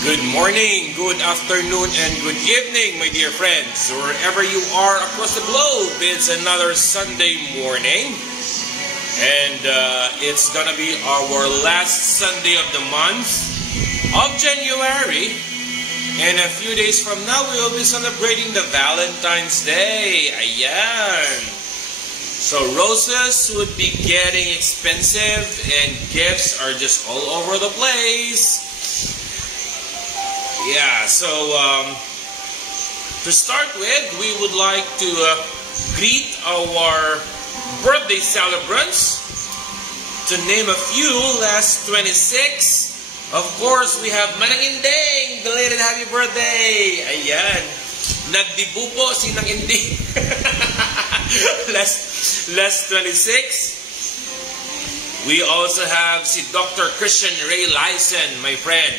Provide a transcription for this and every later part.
Good morning, good afternoon, and good evening, my dear friends. Wherever you are across the globe, it's another Sunday morning. And it's gonna be our last Sunday of the month of January. And a few days from now, we will be celebrating the Valentine's Day. Ayan. So roses would be getting expensive and gifts are just all over the place. Yeah, so to start with, we would like to greet our birthday celebrants. To name a few, last 26. Of course, we have Manang Indeng, belated happy birthday. Ayan. Nagdibu po si Nang Indeng. last 26. We also have si Dr. Christian Ray Lyson, my friend.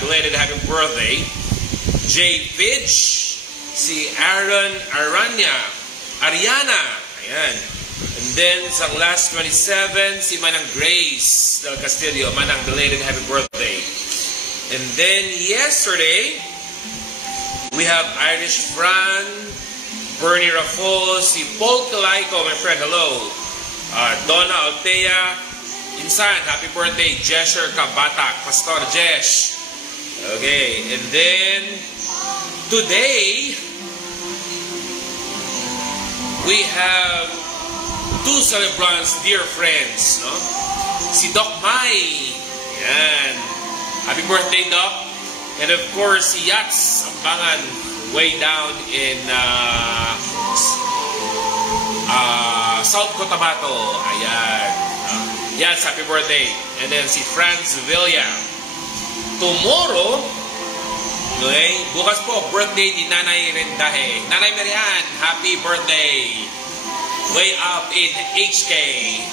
Belated happy birthday. Jay Fitch, si Aaron Ariana, ayan. And then sa last 27, si Manang Grace del Castillo, Manang, belated happy birthday. And then yesterday, we have Irish Fran, Bernie Raffol, si Paul Calaiko, my friend, hello. Donna Altea, Insan, happy birthday. Jesher Kabata, Pastor Jesh. Okay, and then today we have two celebrants, dear friends, no? Si Doc Mai, yan. Happy birthday, Doc. And of course, si Yats Ambangan, way down in South Cotabato. Ayan. Yats, happy birthday. And then si Franz Villa. Tomorrow, okay, bukas po, birthday ni Nanay Rendahe. Nanay Marian, happy birthday. Way up in HK,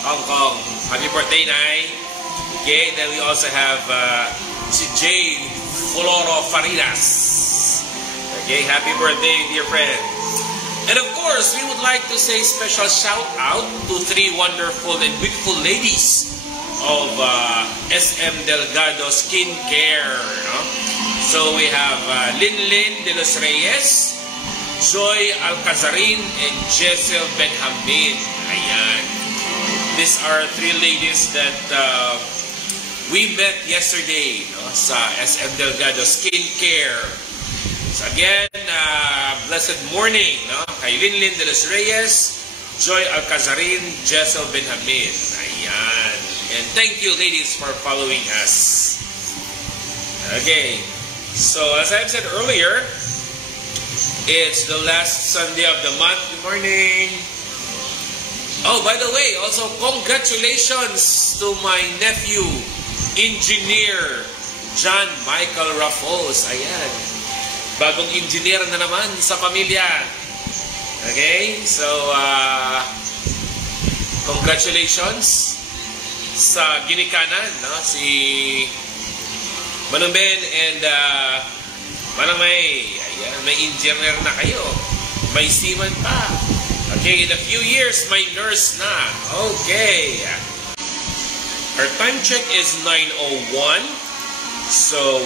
Hong Kong. Happy birthday, Nay. Okay, then we also have si Jay Floro Faridas. Okay, happy birthday, dear friend. And of course, we would like to say special shout out to three wonderful and beautiful ladies of SM Delgado Skincare. No? So we have Linlin de los Reyes, Joy Alcazarin, and Jessel Benjamin. Ayan. These are three ladies that we met yesterday, no, sa SM Delgado Skincare. So again, blessed morning, no, kay Linlin de los Reyes, Joy Alcazarin, Jessel Benjamin. Ayan. And thank you, ladies, for following us. Okay. So as I've said earlier, it's the last Sunday of the month. Good morning. Oh, by the way, also congratulations to my nephew, Engineer John Michael Raffos. Ayan. Bagong engineer na naman sa pamilya. Okay? So, congratulations sa ginikanan, no? Si Manong Ben and Manang May. Ayan, may engineer na kayo. May seaman pa. Okay, in a few years, may nurse na. Okay. Our time check is 9:01. So,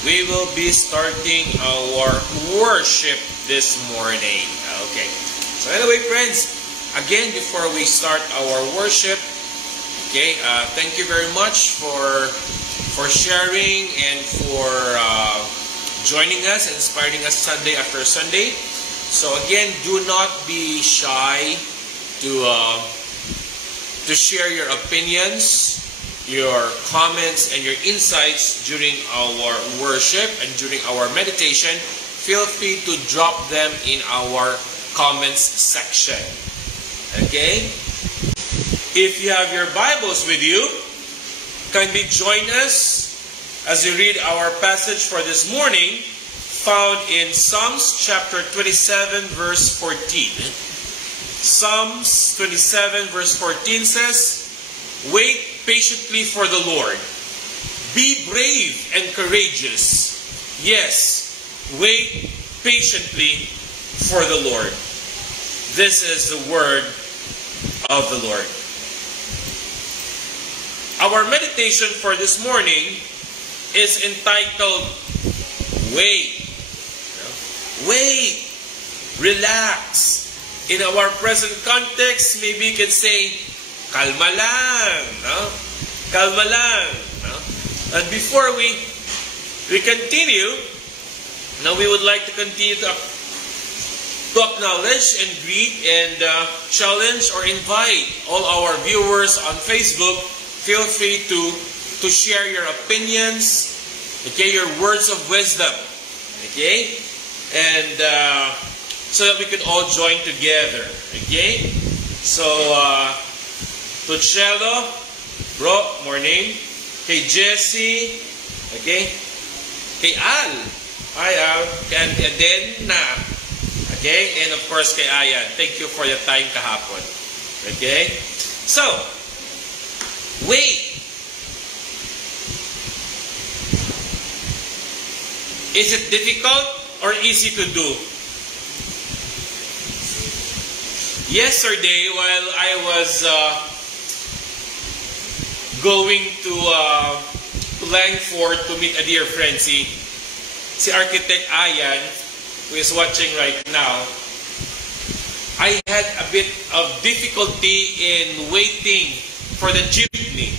we will be starting our worship this morning. Okay. So anyway, friends, again, before we start our worship, okay, thank you very much for sharing and for joining us and inspiring us Sunday after Sunday. So again, do not be shy to share your opinions, your comments, and your insights during our worship and during our meditation. Feel free to drop them in our comments section. Okay? If you have your Bibles with you, kindly join us as we read our passage for this morning, found in Psalms chapter 27, verse 14. Psalms 27, verse 14 says, "Wait patiently for the Lord. Be brave and courageous. Yes, wait patiently for the Lord." This is the word of the Lord. Our meditation for this morning is entitled Wait. Wait. Relax. In our present context, maybe you can say, kalma lang. No? Kalma lang. No? And before we continue, now we would like to continue to acknowledge and greet and challenge or invite all our viewers on Facebook. Feel free to share your opinions, okay, your words of wisdom, okay, and so that we can all join together, okay. So to Cello, bro, morning. Kay Jessie, okay. Kay Al, hi Al, and Edna, okay, and of course kay Ayan. Thank you for your time kahapon, okay. So, wait. Is it difficult or easy to do? Yesterday, while I was going to Langford to meet a dear friend, si Architect Ayan, who is watching right now, I had a bit of difficulty in waiting for the jeepney.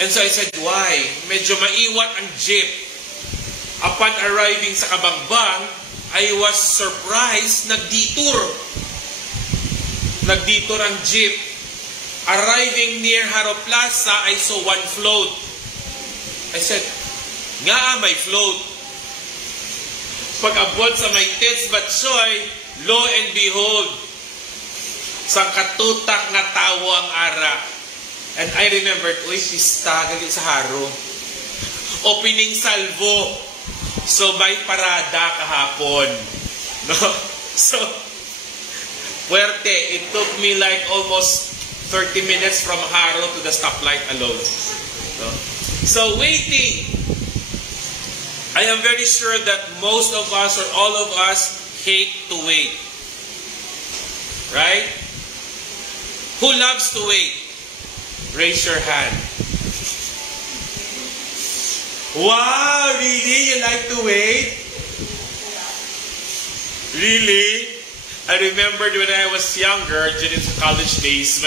And so I said, why? Medyo maiwat ang jeep. Upon arriving sa Kabangbang, I was surprised, nagdetour. Nagdetour ang jeep. Arriving near Haro Plaza, I saw one float. I said, nga may float. Pag-abot sa may Tits Batsoy, lo and behold, sang katutak na tawo ang ara. And I remembered, uy, pista, galit sa Haro. Opening salvo. So, may parada kahapon. No? So, puwerte, it took me like almost 30 minutes from Haro to the stoplight alone. No? So, waiting. I am very sure that most of us or all of us hate to wait. Right? Who loves to wait? Raise your hand. Wow, really? You like to wait? Really? I remembered when I was younger, during the college days,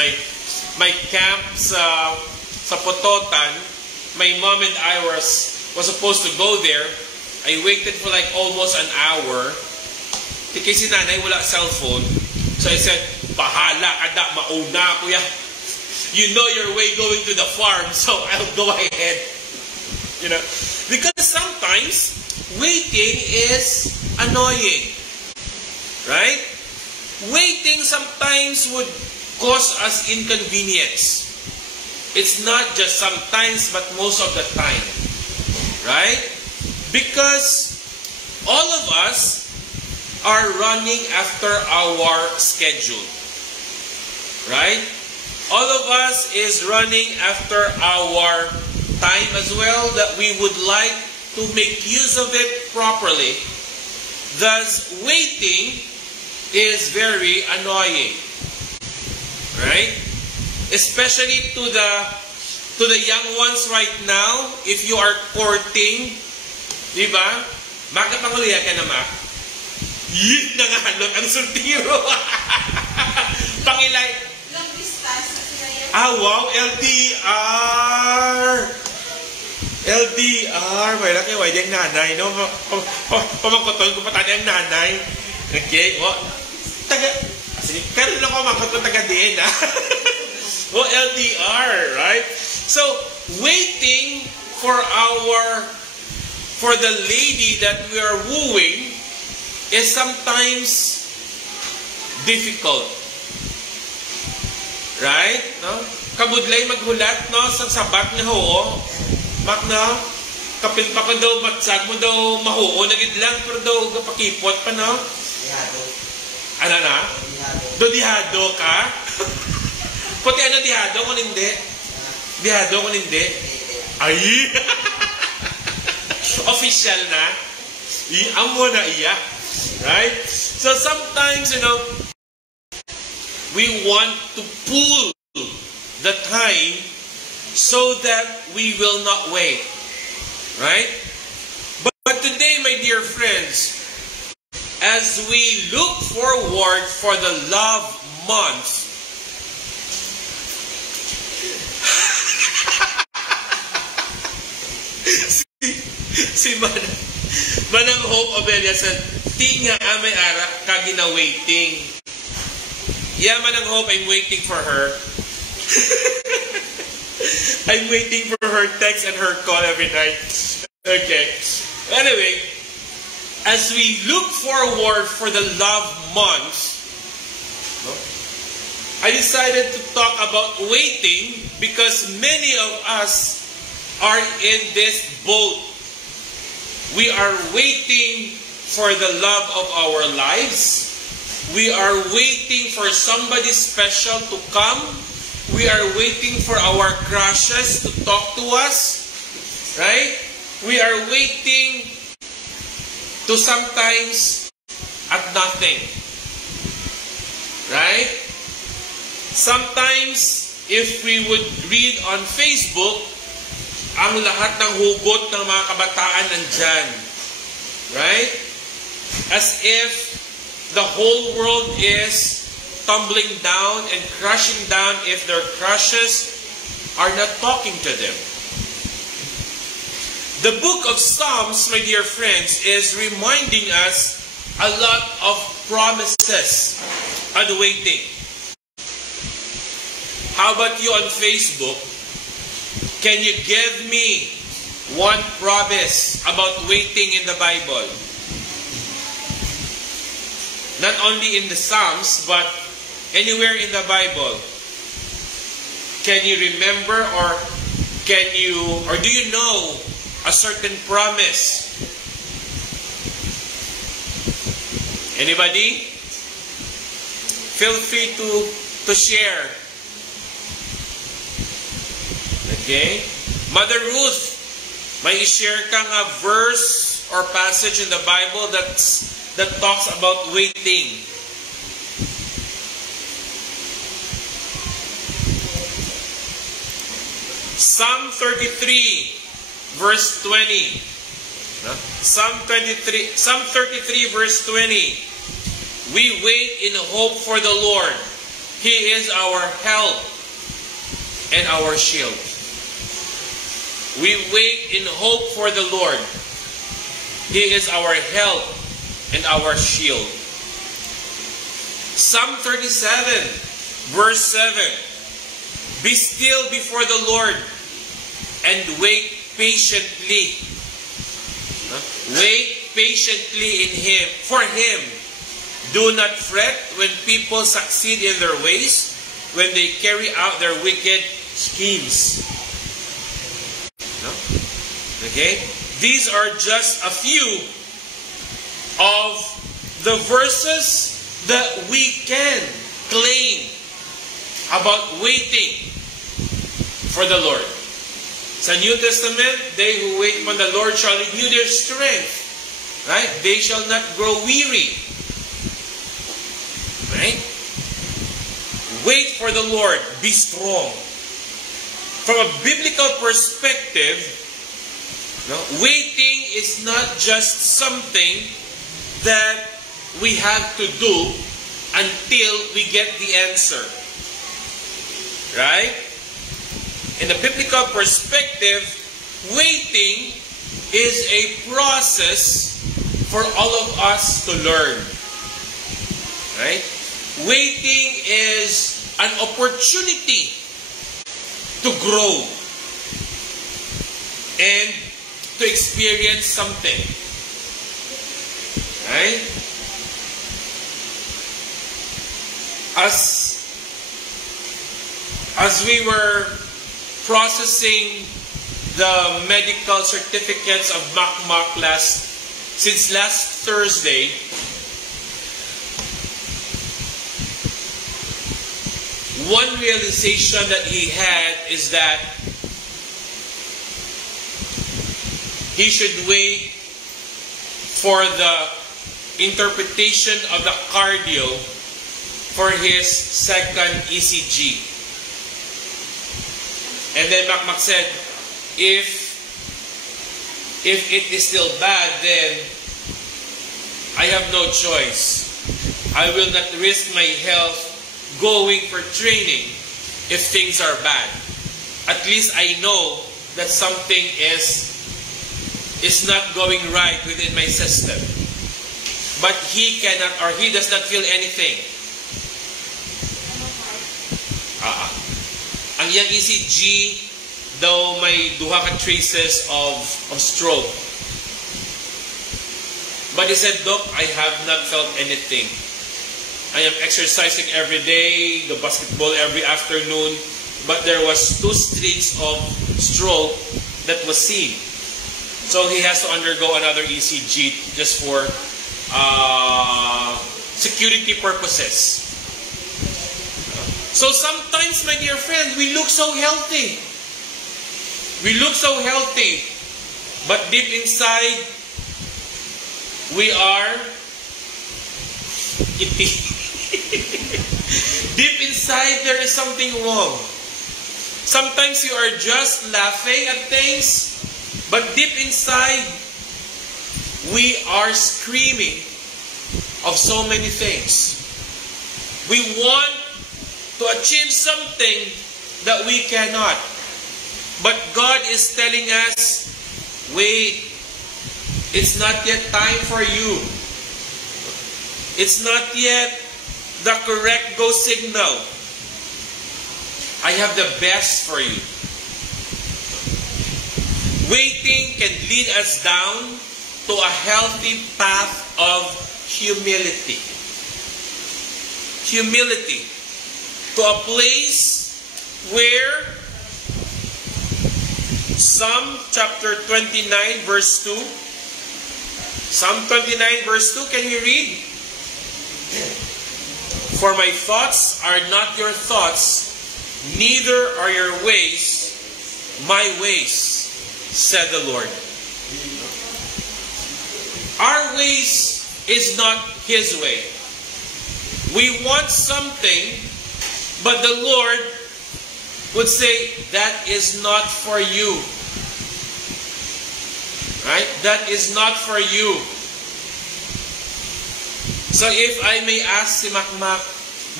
my camp sa Pototan, my mom and I was supposed to go there. I waited for like almost an hour. Kasi nanay wala cellphone. So I said, bahala ka da, mauna kuya. You know your way going to the farm, so I'll go ahead. You know, because sometimes waiting is annoying, right? Waiting sometimes would cause us inconvenience. It's not just sometimes, but most of the time, right? Because all of us are running after our schedule, right? All of us is running after our time as well, that we would like to make use of it properly. Thus, waiting is very annoying, right? Especially to the young ones right now. If you are courting, di ba? Makapangulihan ka na, Mak. Yun na nga, ang sultiro. Pangilay. Long distance. Ah, wow, LDR. LDR. Wala kayo, wala yung nanay, no? Pamangkoton ko patani ang nanay. Okay, o. Sige, karoon lang ko mangkoton taga-din, ha? O, LDR, right? So, waiting for the lady that we are wooing is sometimes difficult. Right? No? Kabudlay maghulat, no? Sa sabat nga ho, mak, no? Kapil pa ka daw, matsag mo daw, mahuo, nagid lang, pero daw, pakipot pa, no? Dihado. Ano na? Dihado ka? Pati ano, dihado kung hindi? Dihado kung hindi? Ay! Official na? Amo na iya. Right? So sometimes, you know, we want to pull the time so that we will not wait. Right? But today, my dear friends, as we look forward for the love month, si Manang Hope Obelia said, "Tinga amay ara kagina waiting." Yeah, Manang Hope, I'm waiting for her. I'm waiting for her text and her call every night. Okay. Anyway, as we look forward for the love month, I decided to talk about waiting because many of us are in this boat. We are waiting for the love of our lives. We are waiting for somebody special to come. We are waiting for our crushes to talk to us. Right? We are waiting to sometimes at nothing. Right? Sometimes, if we would read on Facebook, ang lahat ng hugot ng mga kabataan nandyan. Right? As if the whole world is tumbling down and crashing down if their crushes are not talking to them. The book of Psalms, my dear friends, is reminding us a lot of promises and waiting. How about you on Facebook? Can you give me one promise about waiting in the Bible? Not only in the Psalms, but anywhere in the Bible. Can you remember or do you know a certain promise? Anybody? Feel free to share. Okay? Mother Ruth, may i-share ka nga verse or passage in the Bible that talks about waiting. Psalm 33, verse 20. Psalm 33, verse 20. We wait in hope for the Lord. He is our help and our shield. We wait in hope for the Lord. He is our help and our shield. Psalm 37, verse 7. Be still before the Lord and wait patiently. Wait patiently for Him. Do not fret when people succeed in their ways, when they carry out their wicked schemes. Okay? These are just a few of the verses that we can claim about waiting for the Lord. Sa New Testament, they who wait upon the Lord shall renew their strength. Right? They shall not grow weary. Right? Wait for the Lord. Be strong. From a biblical perspective, waiting is not just something that we have to do until we get the answer. Right? In the biblical perspective, waiting is a process for all of us to learn. Right? Waiting is an opportunity to grow and to experience something. Right? As we were processing the medical certificates of Makmak since last Thursday, one realization that he had is that he should wait for the interpretation of the cardio for his second ECG. And then Makmak said, if If it is still bad, then I have no choice. I will not risk my health going for training if things are bad. At least I know that something is not going right within my system. But he cannot, or he does not feel anything. Ang yang ECG daw may duha ka traces of stroke. But he said, Doc, I have not felt anything. I am exercising every day, the basketball every afternoon, but there was 2 streaks of stroke that was seen. So he has to undergo another ECG just for security purposes. So sometimes, my dear friend, we look so healthy. We look so healthy, but deep inside, we are itty. Deep inside, there is something wrong. Sometimes you are just laughing at things, but deep inside, we are screaming of so many things. We want to achieve something that we cannot. But God is telling us, wait, it's not yet time for you. It's not yet the correct go signal. I have the best for you. Waiting can lead us down to a healthy path of humility. Humility. To a place where Psalm chapter 29 verse 2. Psalm 29 verse 2, can we read? For my thoughts are not your thoughts, neither are your ways my ways, said the Lord. Our ways is not His way. We want something, but the Lord would say, that is not for you. Right? That is not for you. So if I may ask si Mac,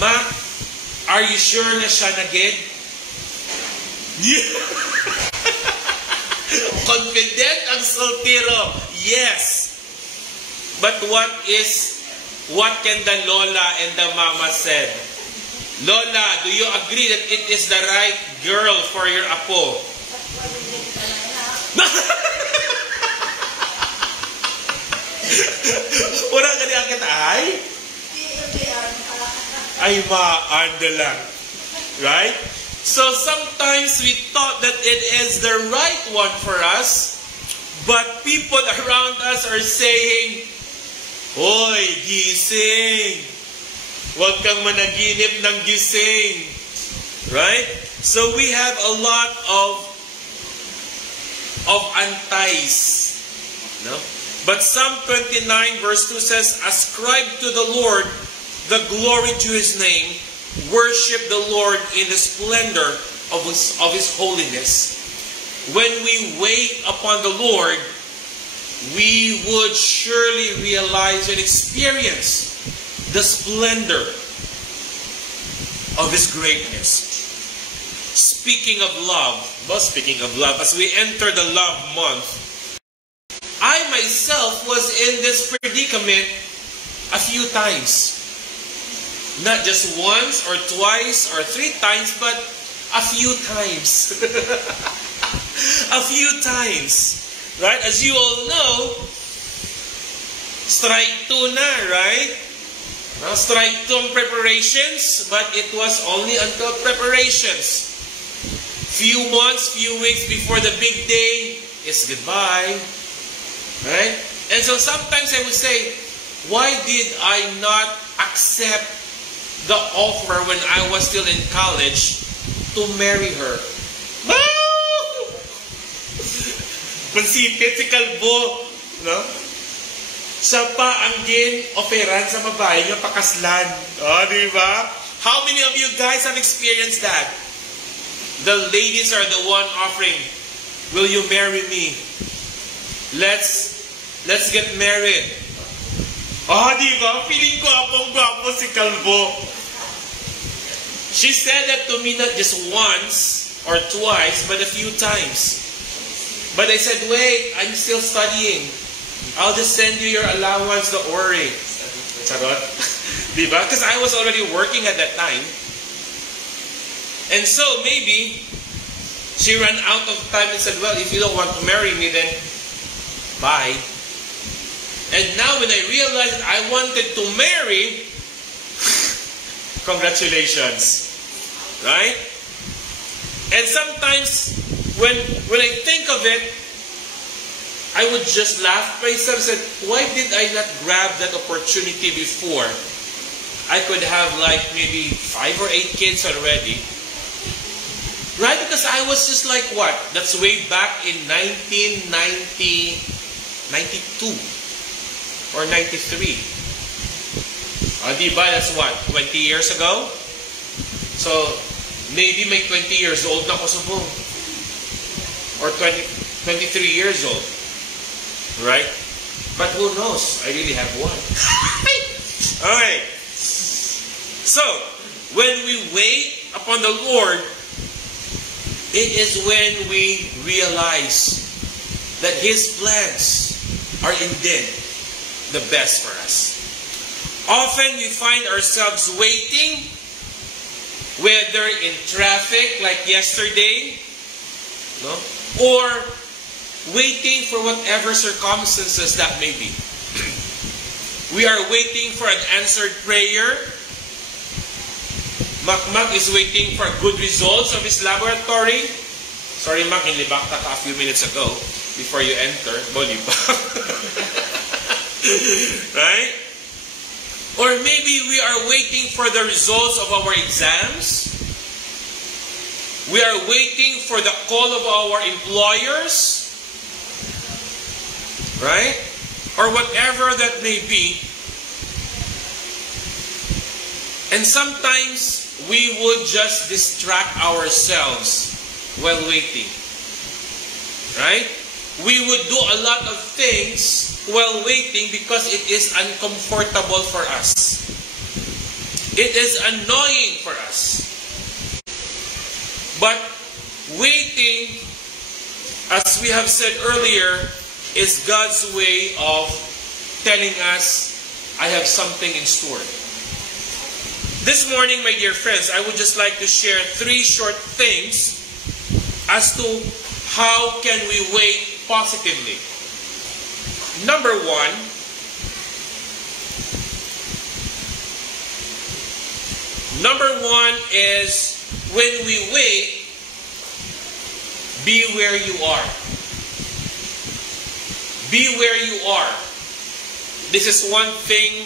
Mac, are you sure na siya nagid? Confident ang soltero. Yes. But what can the Lola and the Mama said? Lola, do you agree that it is the right girl for your apo? Wala ka niya kita, ay maanda lang. Right? So sometimes we thought that it is the right one for us, but people around us are saying, hoy, gising. Huwag kang managinip ng gising. Right? So we have a lot of antis. No? But Psalm 29 verse 2 says, ascribe to the Lord the glory to His name. Worship the Lord in the splendor of His holiness. When we wait upon the Lord, we would surely realize and experience the splendor of His greatness. Speaking of love, as we enter the love month, I myself was in this predicament a few times. Not just once or twice or 3 times, but a few times. A few times. Right? As you all know, strike 2 na, right? Strike 2 ang preparations, but it was only until preparations. Few months, few weeks before the big day is goodbye. Right? And so sometimes I would say, why did I not accept the offer when I was still in college to marry her? Pansipit si Kalbo, no? Siya pa ang gin-offeran sa babae niya pakaslan. Oh, di ba? How many of you guys have experienced that? The ladies are the one offering, will you marry me? let's get married. Ah, di ba? Feeling ko apong-gwapo si Kalbo. She said that to me not just once or twice, but a few times. But I said, wait, I'm still studying. I'll just send you your allowance, the ori. Charot. Di ba? Because I was already working at that time. And so maybe she ran out of time and said, well, if you don't want to marry me, then bye. And now when I realized I wanted to marry, congratulations. Right? And sometimes when I think of it, I would just laugh myself and say, why did I not grab that opportunity before? I could have like maybe 5 or 8 kids already. Right? Because I was just like what? That's way back in 1992 or 93. Diba? That's what? 20 years ago? So, maybe may 20 years old na ko subong. Or 23 years old. Right? But who knows? I really have one. Alright. So, when we wait upon the Lord, it is when we realize that His plans are indeed the best for us. Often we find ourselves waiting, whether in traffic like yesterday, no? Or waiting for whatever circumstances that may be. We are waiting for an answered prayer. Mac is waiting for good results of his laboratory. Sorry, Mac, inilibak ka a few minutes ago before you enter. Bolibak. Right? Or maybe we are waiting for the results of our exams. We are waiting for the call of our employers. Right? Or whatever that may be. And sometimes we would just distract ourselves while waiting. Right? We would do a lot of things while waiting because it is uncomfortable for us. It is annoying for us. But waiting, as we have said earlier, is God's way of telling us, I have something in store. This morning, my dear friends, I would just like to share 3 short things as to how can we wait positively. Number 1, is when we wait, be where you are. Be where you are. This is one thing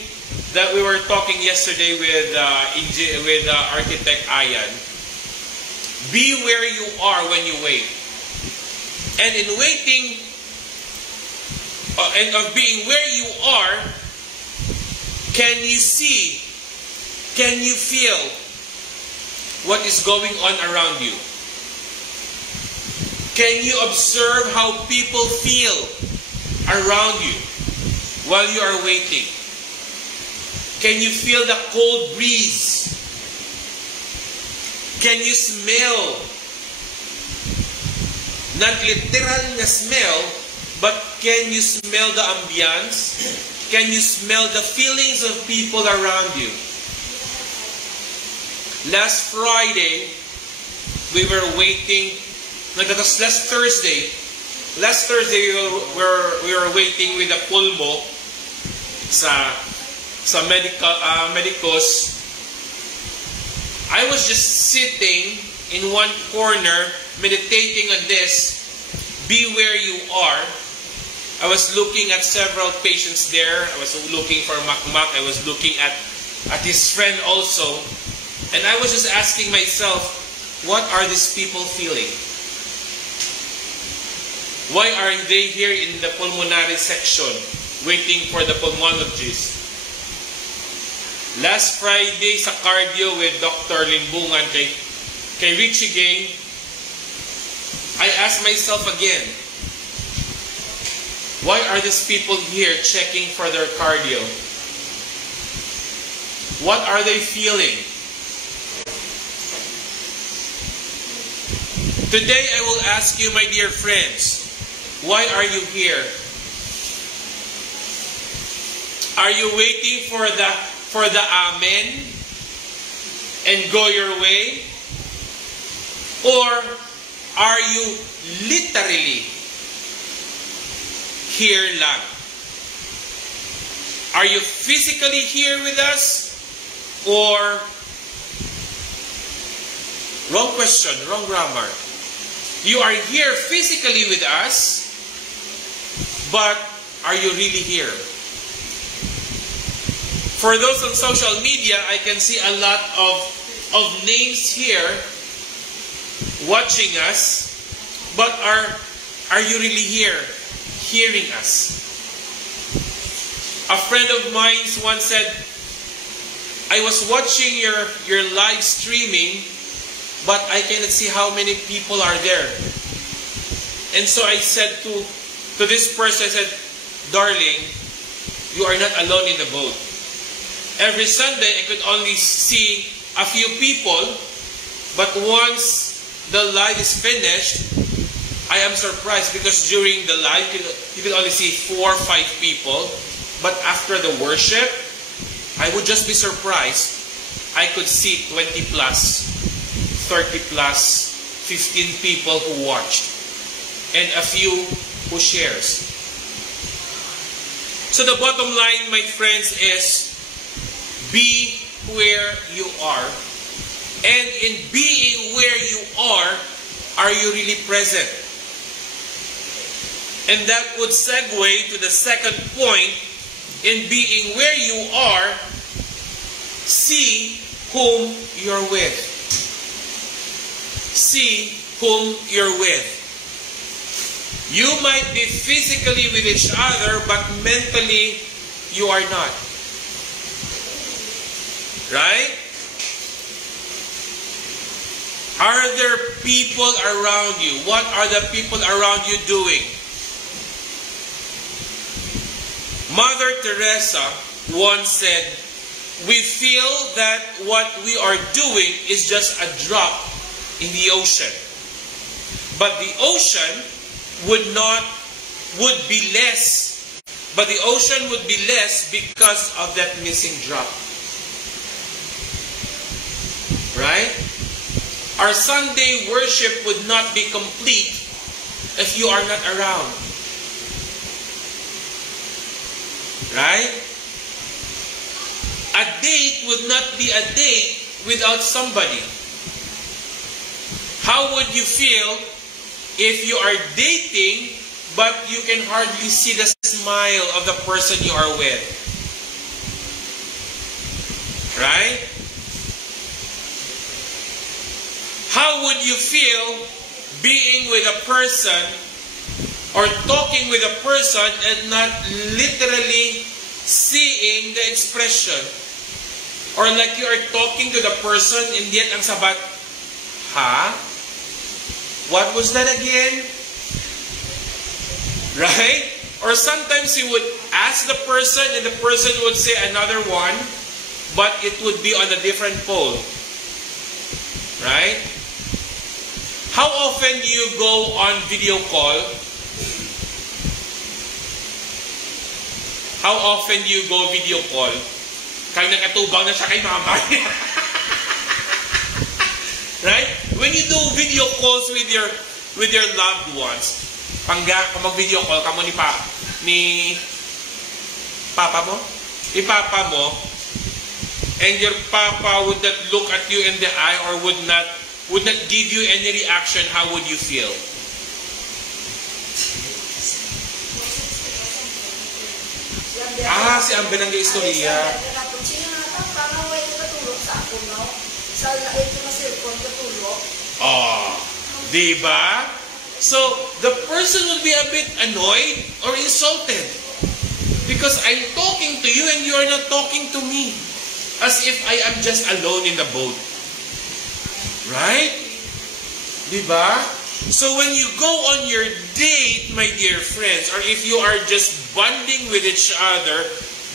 that we were talking yesterday with architect Ayan. Be where you are when you wait. And in waiting, and of being where you are, can you see, can you feel what is going on around you? Can you observe how people feel around you while you are waiting? Can you feel the cold breeze? Can you smell, not literal na smell, but can you smell the ambience? Can you smell the feelings of people around you? Last Friday, we were waiting. No, that was last Thursday. Last Thursday, we were waiting with a pulmo sa medicos. I was just sitting in one corner, meditating on this. Be where you are. I was looking at several patients there. I was looking for Makmak. I was looking at his friend also. And I was just asking myself, what are these people feeling? Why are they here in the pulmonary section, waiting for the pulmonologist? Last Friday sa cardio with Dr. Limbungan kay Richie Gang, I asked myself again, Why are these people here checking for their cardio? What are they feeling? Today I will ask you, my dear friends, why are you here? Are you waiting for the amen and go your way? Or are you literally here lang? Are you physically here with us? Or, wrong question, wrong grammar. You are here physically with us, but are you really here? For those on social media, I can see a lot of names here watching us, but are you really here, hearing us? A friend of mine once said, I was watching your live streaming, but I cannot see how many people are there. And so I said to this person, I said, darling, you are not alone in the boat. Every Sunday, I could only see a few people, but once the live is finished, I am surprised because during the live, you could only see 4 or 5 people, but after the worship, I would just be surprised. I could see 20 plus, 30 plus, 15 people who watched, and a few who shares. So the bottom line, my friends, is be where you are. And in being where you are you really present? And that would segue to the second point. In being where you are, see whom you're with. See whom you're with. You might be physically with each other, but mentally you are not. Right? Are there people around you? What are the people around you doing? Mother Teresa once said, we feel that what we are doing is just a drop in the ocean. But the ocean would be less. But the ocean would be less because of that missing drop. Right? Our Sunday worship would not be complete if you are not around. Right? A date would not be a date without somebody. How would you feel if you are dating but you can hardly see the smile of the person you are with? Right? How would you feel being with a person or talking with a person and not literally seeing the expression? Or like you are talking to the person and yet ang sabat, ha? What was that again? Right? Or sometimes you would ask the person and the person would say another one, but it would be on a different pole. Right? How often do you go on video call? How often do you go video call? Kaya nakatubang na siya kay mama. Right? When you do video calls with your loved ones, mag-video call ka mo ni papa mo? Ni papa mo, and your papa would not look at you in the eye or would not give you any reaction, how would you feel? Si Amber ang istorya. Diba? So, the person would be a bit annoyed or insulted because I'm talking to you and you are not talking to me, as if I am just alone in the boat. Right? Diba? So when you go on your date, my dear friends, or if you are just bonding with each other,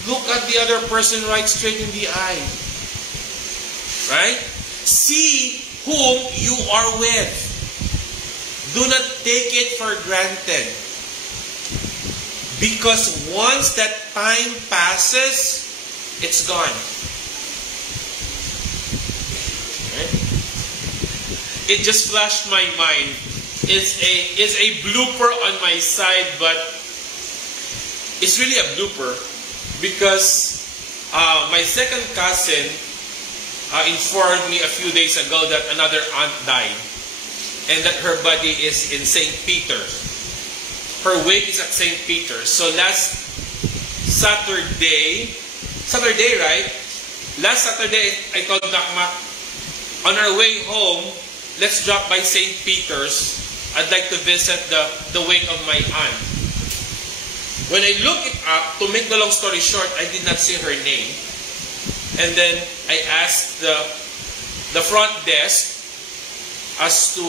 look at the other person right straight in the eye. Right? See whom you are with. Do not take it for granted. Because once that time passes, it's gone. Right? It just flashed my mind. It's a blooper on my side, but it's really a blooper because my second cousin informed me a few days ago that another aunt died and that her body is in St. Peter's. Her wake is at St. Peter's. So last Saturday, right? Last Saturday, I told Nakmak, on our way home, let's drop by St. Peter's. I'd like to visit the wake of my aunt. When I look it up, to make the long story short, I did not see her name. And then I asked the front desk as to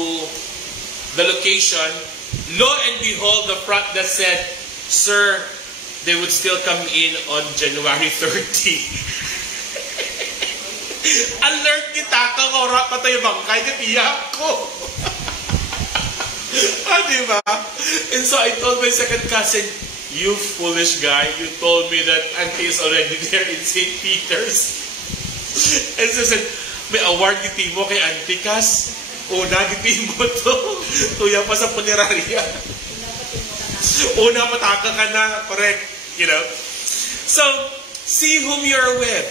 the location. Lo and behold, the front desk said, "Sir, they would still come in on January 30. Alert kita ka, ora pa tayo bangkay, iyak ko. Diba? And so I told my second cousin, "You foolish guy, you told me that auntie is already there in St. Peter's." And so I said, "May award giti mo kay auntie kas. Una giti mo to. Tuya pa sa punerarya. Una pataka ka na." Correct. You know? So, see whom you're with.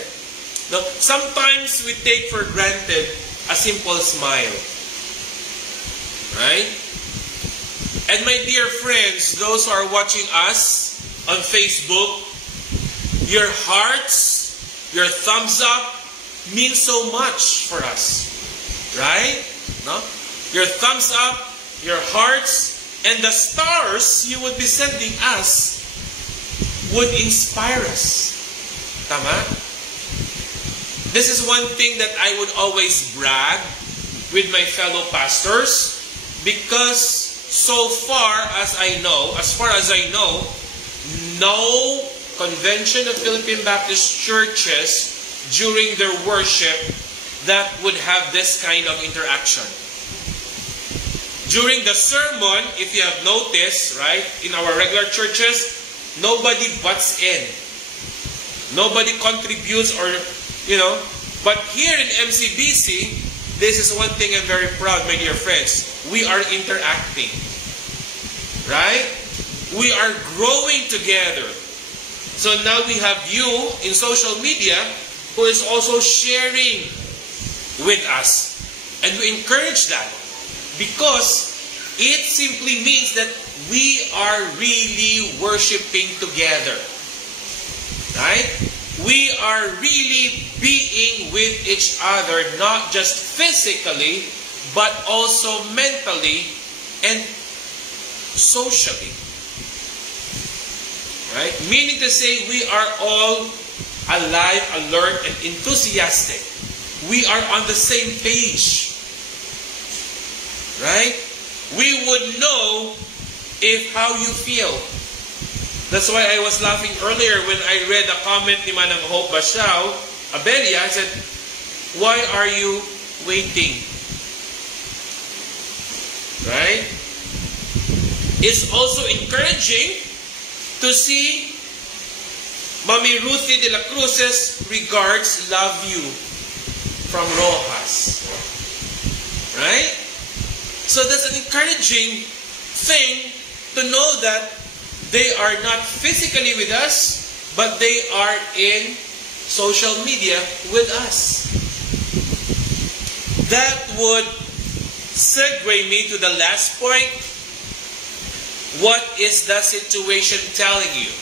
Now, sometimes we take for granted a simple smile. Right? And my dear friends, those who are watching us on Facebook, your hearts, your thumbs up mean so much for us. Right? No? Your thumbs up, your hearts, and the stars you would be sending us would inspire us. Tama? This is one thing that I would always brag with my fellow pastors because so far as I know, no convention of Philippine Baptist churches during their worship that would have this kind of interaction. During the sermon, if you have noticed, right, in our regular churches, nobody butts in. Nobody contributes or, but here in MCBC, this is one thing I'm very proud, my dear friends. We are interacting. Right? We are growing together. So now we have you in social media who is also sharing with us. And we encourage that because it simply means that we are really worshiping together. Right? We are really being with each other, not just physically, but also mentally and socially. Right? Meaning to say we are all alive, alert, and enthusiastic. We are on the same page. Right? We would know if how you feel. That's why I was laughing earlier when I read a comment ni Manang Hope Bashao, Abelia. I said, "Why are you waiting?" Right? It's also encouraging to see Mami Ruthie de la Cruz's regards, love you, from Rojas. Right? So that's an encouraging thing to know that they are not physically with us, but they are in social media with us. That would segue me to the last point. What is the situation telling you?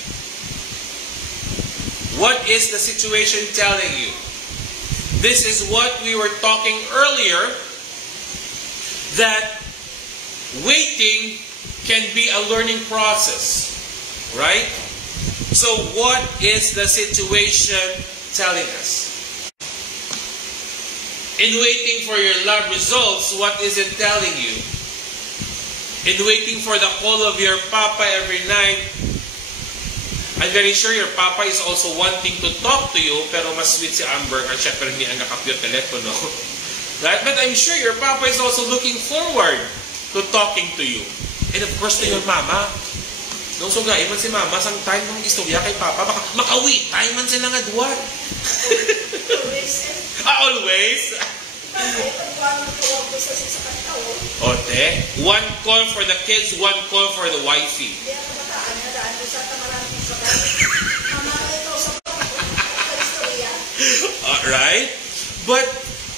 What is the situation telling you? This is what we were talking earlier, that waiting can be a learning process. Right? So what is the situation telling us? In waiting for your lab results, what is it telling you? and waiting for the call of your papa every night. I'm very sure your papa is also wanting to talk to you, pero mas sweet si Amber kasi syempre hindi ang nakapiyot telepono. Right? But I'm sure your papa is also looking forward to talking to you. And of course to your mama. Nung sugay man si mama, sang time mong istorya kay papa, baka makawi, time man sila nga duwan. Always? Ote, one call for the kids, one call for the wifey. Alright? But,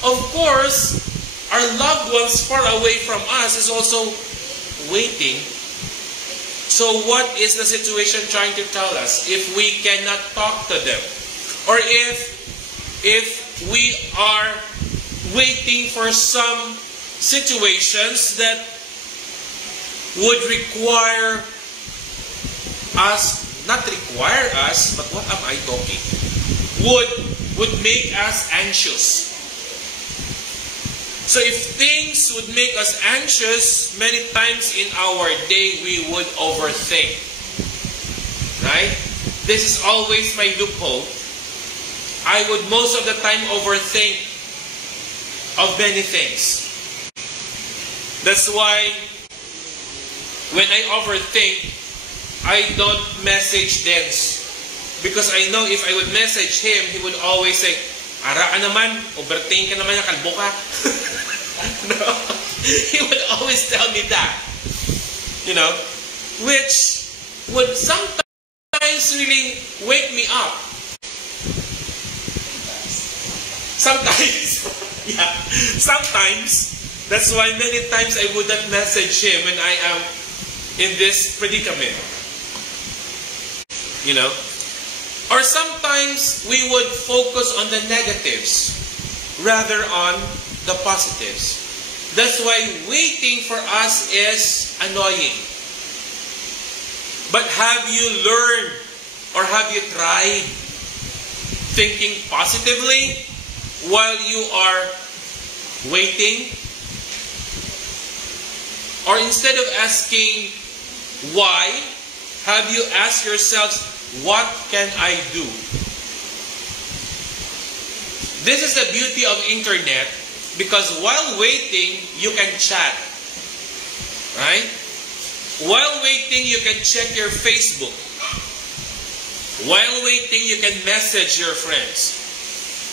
of course, our loved ones far away from us is also waiting. So what is the situation trying to tell us? If we cannot talk to them, or if we are waiting for some situations that would require us, not require us, but what am I talking? Would make us anxious. So if things would make us anxious, many times in our day we would overthink. Right? This is always my loophole. I would most of the time overthink of many things. That's why when I overthink, I don't message Dens. Because I know if I would message him, he would always say, "Ara ka naman, overthink ka naman, kalbo ka." No? He would always tell me that. You know? Which would sometimes really wake me up. Sometimes. Yeah. Sometimes. That's why many times I would not message him when I am in this predicament. You know? Or sometimes we would focus on the negatives rather on the positives. That's why waiting for us is annoying. But have you learned or have you tried thinking positively while you are waiting? Or instead of asking why, have you asked yourselves, what can I do? This is the beauty of internet, because while waiting, you can chat. Right? While waiting, you can check your Facebook. While waiting, you can message your friends.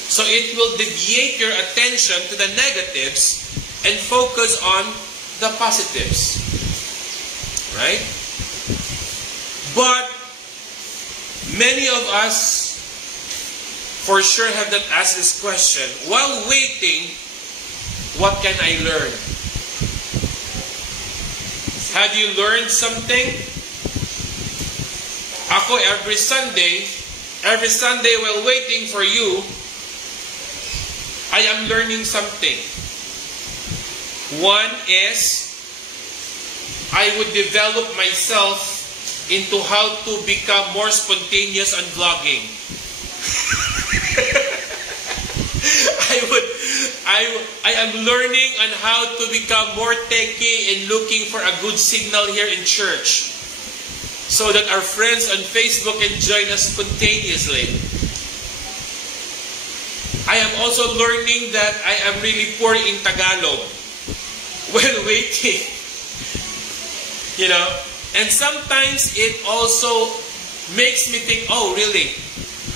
So it will deviate your attention to the negatives and focus on the positives. Right? But many of us for sure have not asked this question. While waiting, what can I learn? Have you learned something? Ako, every Sunday while waiting for you, I am learning something. One is, I would develop myself into how to become more spontaneous on vlogging. I am learning on how to become more techy and looking for a good signal here in church, so that our friends on Facebook can join us spontaneously. I am also learning that I am really poor in Tagalog while waiting. You know? And sometimes it also makes me think, oh really?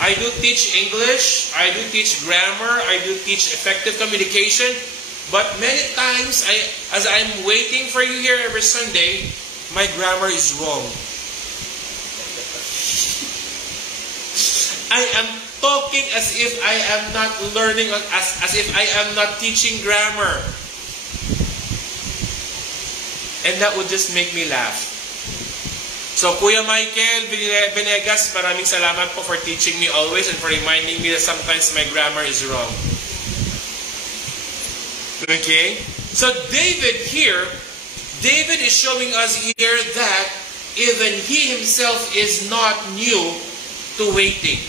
I do teach English, I do teach grammar, I do teach effective communication, but many times, as I'm waiting for you here every Sunday, my grammar is wrong. I am talking as if I am not learning, as if I am not teaching grammar. And that would just make me laugh. So, Kuya Michael Venegas, maraming salamat po for teaching me always and for reminding me that sometimes my grammar is wrong. Okay? So, David is showing us here that even he himself is not new to waiting.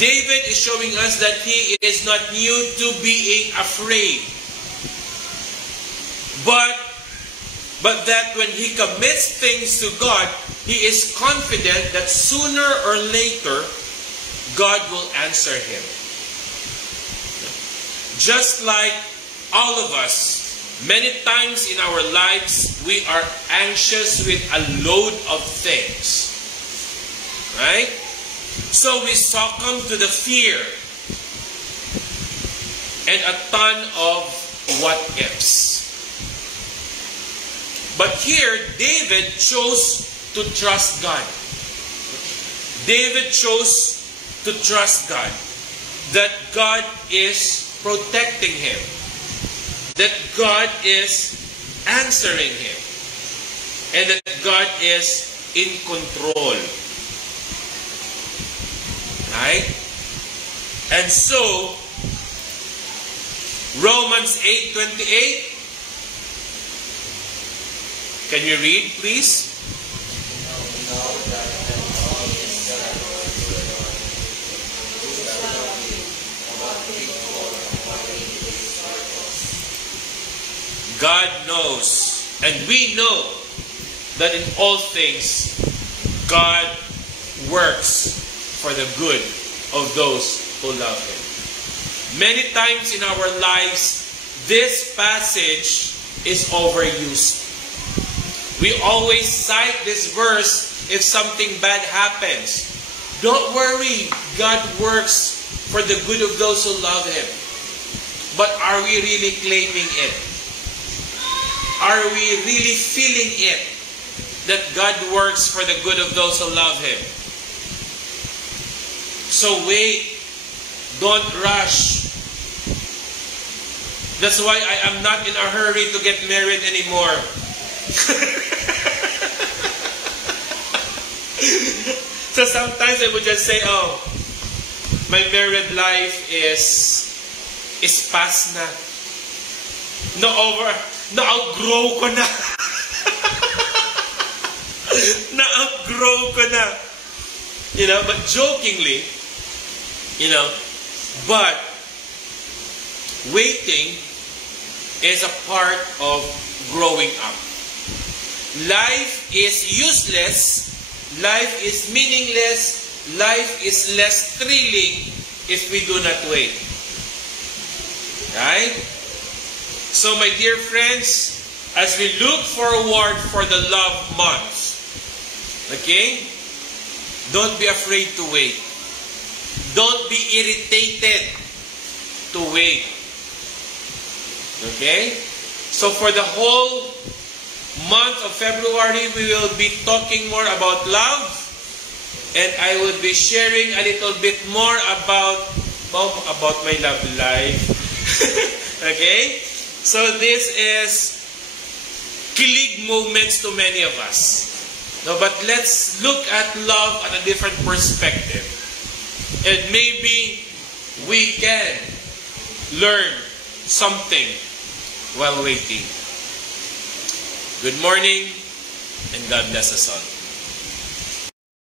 David is showing us that he is not new to being afraid. But but that when he commits things to God, he is confident that sooner or later, God will answer him. Just like all of us, many times in our lives, we are anxious with a load of things. Right? So we succumb to the fear and a ton of what-ifs. But here, David chose to trust God. David chose to trust God. That God is protecting him. That God is answering him. And that God is in control. Right? And so, Romans 8:28. Can you read, please? God knows, and we know, that in all things, God works for the good of those who love Him. Many times in our lives, this passage is overused. We always cite this verse if something bad happens. Don't worry, God works for the good of those who love Him. But are we really claiming it? Are we really feeling it? That God works for the good of those who love Him? So wait. Don't rush. That's why I am not in a hurry to get married anymore. So sometimes I would just say, oh, my married life is past na. Na-outgrow ko na. Na-outgrow ko na. You know, but jokingly, you know, but waiting is a part of growing up. Life is useless, life is meaningless, life is less thrilling if we do not wait. Right? So my dear friends, as we look forward for the love month, okay, don't be afraid to wait. Don't be irritated to wait. Okay? So for the whole month of February, we will be talking more about love. And I will be sharing a little bit more about my love life. Okay? So this is kilig moments to many of us. No, but let's look at love at a different perspective. And maybe we can learn something while waiting. Good morning, and God bless us all.